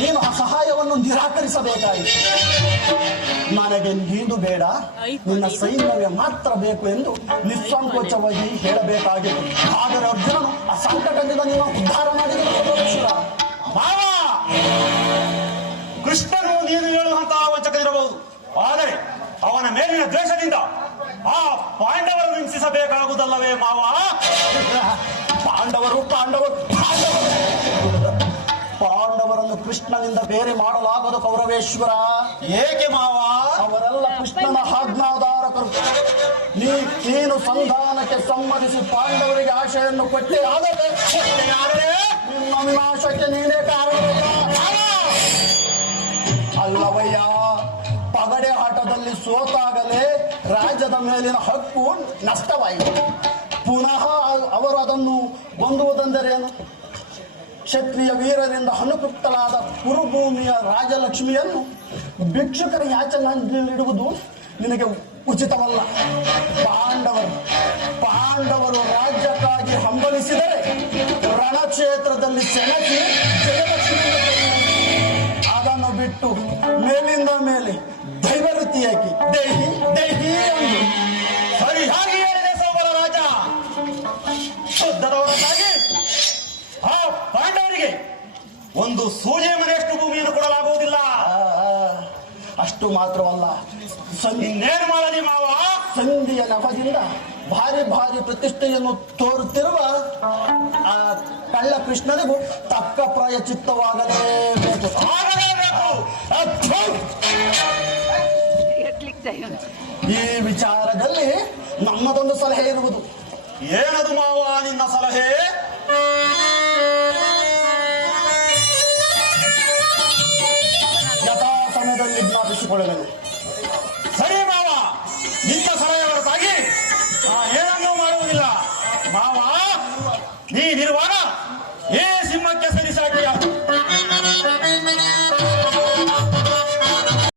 ನೀನು ಆ ಸಹಾಯವನ್ನು ನಿರಾಕರಿಸಬೇಕಾಯಿತು? ನನಗೆ ನೀನು ಬೇಡ. ನಿನ್ನ ಸೈನ್ಯವೇ ಮಾತ್ರ ಬೇಕು ಎಂದು ನಿಸ್ಸಂಕೋಚವಾಗಿ ಹೇಳಬೇಕಾಗಿತ್ತು. ಆದರೆ ಅರ್ಜುನನು ಆ ಸಂಕಟದಿಂದ ನೀನು ಉದ್ಧಾರ ಮಾಡಿದ ಮಾವ! ಕೃಷ್ಣನು ನೀನು ಹೇಳುವಂತಹ ಇರಬಹುದು. ಆದರೆ ಅವನ ಮೇಲಿನ ದ್ವೇಷದಿಂದ ಆ ಪಾಂಡವರು ಹಿಂಸಿಸಬೇಕಾಗುವುದಲ್ಲವೇ ಮಾವ? ಪಾಂಡವರು ಪಾಂಡವರು ಪಾಂಡವರನ್ನು ಕೃಷ್ಣನಿಂದ ಬೇರೆ ಮಾಡಲಾಗದು ಕೌರವೇಶ್ವರ. ಏಕೆ ಮಾವ? ಅವರೆಲ್ಲ ಕೃಷ್ಣನ ಆಜ್ಞಾಧಾರಕರು. ನೀ ನೀನು ಸಂಧಾನಕ್ಕೆ ಸಮ್ಮತಿಸಿ ಪಾಂಡವರಿಗೆ ಆಶೆಯನ್ನು ಕೊಟ್ಟೆ ಆದರೆ ನಿಮ್ಮ ನಿನ್ನ ವಿನಾಶಕ್ಕೆ ನೀನೇ ಕಾರಣವಯ್ಯ ಅಲ್ಲವಯ್ಯ ಪಗಡೆ ಆಟದಲ್ಲಿ ಸೋತಾಗಲೇ ರಾಜ್ಯದ ಮೇಲಿನ ಹಕ್ಕು ನಷ್ಟವಾಯಿತು. ಪುನಃ ಅವರು ಅದನ್ನು ಹೊಂದುವುದೆಂದರೇನು ಕ್ಷತ್ರಿಯ ವೀರರಿಂದ ಅನುಕೃಪ್ತಳಾದ ಕುರುಭೂಮಿಯ ರಾಜಲಕ್ಷ್ಮಿಯನ್ನು ಭಿಕ್ಷುಕರ ಯಾಚನೆಯಲ್ಲಿಡುವುದು ನಿನಗೆ ಉಚಿತವಲ್ಲ ಪಾಂಡವರು ಪಾಂಡವರು ರಾಜ್ಯಕ್ಕಾಗಿ ಹಂಬಲಿಸಿದರೆ ರಣಕ್ಷೇತ್ರದಲ್ಲಿ ಸೆಣಸಿ. ಅದನ್ನು ಬಿಟ್ಟು ಮೇಲಿಂದ ಮೇಲೆ ದೈವವೃತ್ತಿಯಾಗಿ ಒಂದು ಸೂರ್ಯ ಮನೆಯಷ್ಟು ಭೂಮಿಯನ್ನು ಕೊಡಲಾಗುವುದಿಲ್ಲ. ಅಷ್ಟು ಮಾತ್ರವಲ್ಲ ಇನ್ನೇನು ಮಾಡಲಿ ಮಾವ. ಸಂಧಿಯ ನಭದಿಂದ ಭಾರಿ ಭಾರಿ ಪ್ರತಿಷ್ಠೆಯನ್ನು ತೋರುತ್ತಿರುವ ಆ ಕಳ್ಳ ಕೃಷ್ಣನಿಗೂ ತಕ್ಕ ಪ್ರಾಯ ಚಿತ್ತವಾಗಲೇಬೇಕು! ಈ ವಿಚಾರದಲ್ಲಿ ನಮ್ಮದೊಂದು ಸಲಹೆ ಇರುವುದು. ಏನದು ಮಾವ ನಿನ್ನ ಸಲಹೆ? ಸರಿ ಮಾವ ನಿಂತ ಸಲಹೆ ಹೊರತಾಗಿ ಏನನ್ನೂ ಮಾಡುವುದಿಲ್ಲ. ಮಾವ ನೀ ನಿರ್ವಾಣ ಏ ಸಿಂಹಕ್ಕೆ ಸರಿಸಾಟಿಯ